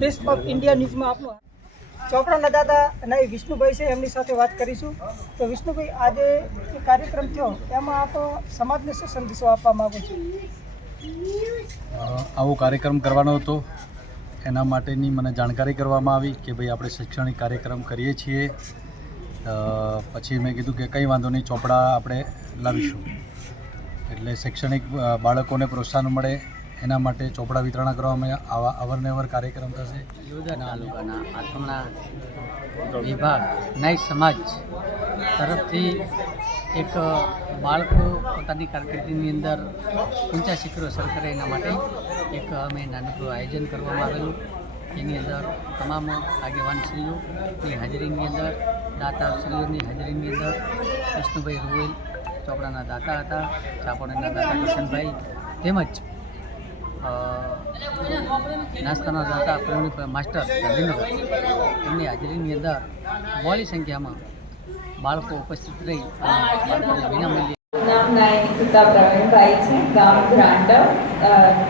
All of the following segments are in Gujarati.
બેસ્ટ ઓફ ઇન્ડિયા ન્યૂઝમાં આપનું ચોપડાના દાદા અને વિષ્ણુભાઈ છે, એમની સાથે વાત કરીશું. તો વિષ્ણુભાઈ, આજે જે કાર્યક્રમ થયો એમાં આપ સમાજને શું સંદેશો આપવા માગો છો? આવો કાર્યક્રમ કરવાનો હતો, એના માટેની મને જાણકારી કરવામાં આવી કે ભાઈ આપણે શૈક્ષણિક કાર્યક્રમ કરીએ છીએ. પછી મેં કીધું કે કંઈ વાંધો નહીં, ચોપડા આપણે લાવીશું એટલે શૈક્ષણિક બાળકોને પ્રોત્સાહન મળે એના માટે ચોપડા વિતરણ કરવામાં આવા અવારનવાર કાર્યક્રમ થશે. યોજાના તાલુકાના આથમણા વિભાગ ન્યાય સમાજ તરફથી એક બાળકો પોતાની કારકિર્દીની અંદર ઊંચા શિખરો સર કરે એના માટે એક અમે નાનકડું આયોજન કરવામાં આવેલું. એની અંદર તમામ આગેવાનશ્રીઓની હાજરીની અંદર, દાતાશ્રીઓની હાજરીની અંદર વિષ્ણુભાઈ રૂવેલ ચોપડાના દાતા હતા, ચાપોડાના દાતા કિશનભાઈ, તેમજ નાસ્તાના દાતા પ્રવીણ માસ્ટર ગાંધીનગર, એમની હાજરીની અંદર બહોળી સંખ્યામાં બાળકો ઉપસ્થિત રહી અને બાળકોને વિનામૂલ્યે. નામ નાયનિકતા પ્રવીણભાઈ છે, ગામ ગ્રાન્ટર,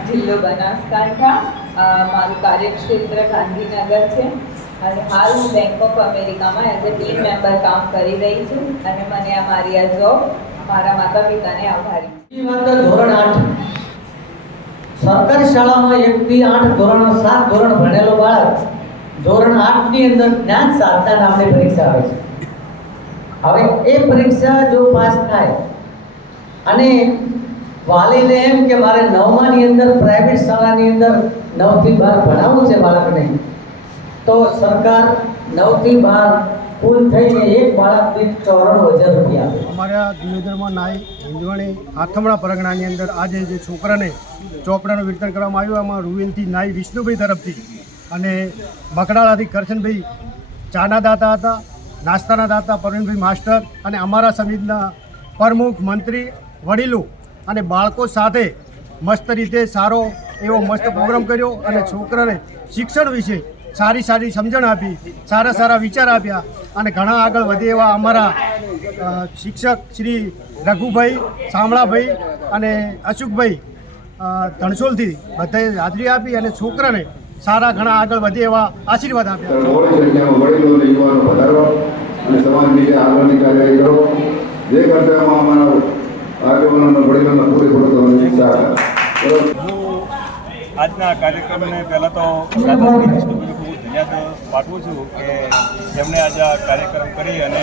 જિલ્લો બનાસકાંઠા. મારું કાર્યક્ષેત્ર ગાંધીનગર છે અને હાલ હું બેંક ઓફ અમેરિકામાં એઝ અ ટીમ મેમ્બર કામ કરી રહી છું અને મને આ મારી આ જોબ મારા માતા પિતાને આભારી. ધોરણ 8 સરકારી શાળામાં 1 થી 8 ધોરણ 7 ધોરણ ભણેલો બાળક ધોરણ 8 ની અંદર જ્ઞાન સાધના નામની પરીક્ષા આવે છે. હવે એ પરીક્ષા જો પાસ થાય અને વાલીને એમ કે મારે 9મા ની અંદર પ્રાઇવેટ શાળાની અંદર 9 થી 12 ભણાવવું છે બાળકને, તો સરકાર 9 થી 12 કુલ થઈને એક બાળક દીઠ 94,000 રૂપિયા આપે. અમારા દિયોદરમાં નાય હિંદવાણી આથમણા પરગણાની અંદર આજે જે છોકરાને ચોપડાનું વિતરણ કરવામાં આવ્યું, એમાં રૂવેલથી નાય વિષ્ણુભાઈ તરફથી અને બકડાળાથી કરશનભાઈ ચાના દાતા હતા, નાસ્તાના દાતા પ્રવીણભાઈ માસ્ટર અને અમારા સમિતિના પ્રમુખ, મંત્રી, વડીલો અને બાળકો સાથે મસ્ત રીતે સારો એવો મસ્ત પ્રોગ્રામ કર્યો અને છોકરાને શિક્ષણ વિશે સારી સમજણ આપી, સારા વિચાર આપ્યા અને ઘણા આગળ વધે એવા અમારા શિક્ષક શ્રી રઘુભાઈ, શામળાભાઈ અને અશુકભાઈ ધણસોલથી બધાએ હાજરી આપી અને છોકરાને સારા ઘણા આગળ વધે એવા આશીર્વાદ આપ્યા. આજના કાર્યક્રમને પહેલાં તો દાદાશ્રી વિષ્ણુભાઈને ખૂબ ધન્યવાદ પાઠવું છું કે જેમણે આજે આ કાર્યક્રમ કરી અને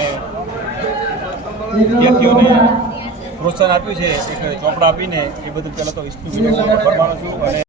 વિદ્યાર્થીઓને પ્રોત્સાહન આપ્યું છે, એક ચોપડા આપીને, એ બધું પહેલાં તો વિષ્ણુભાઈને હું આભાર માનું છું. અને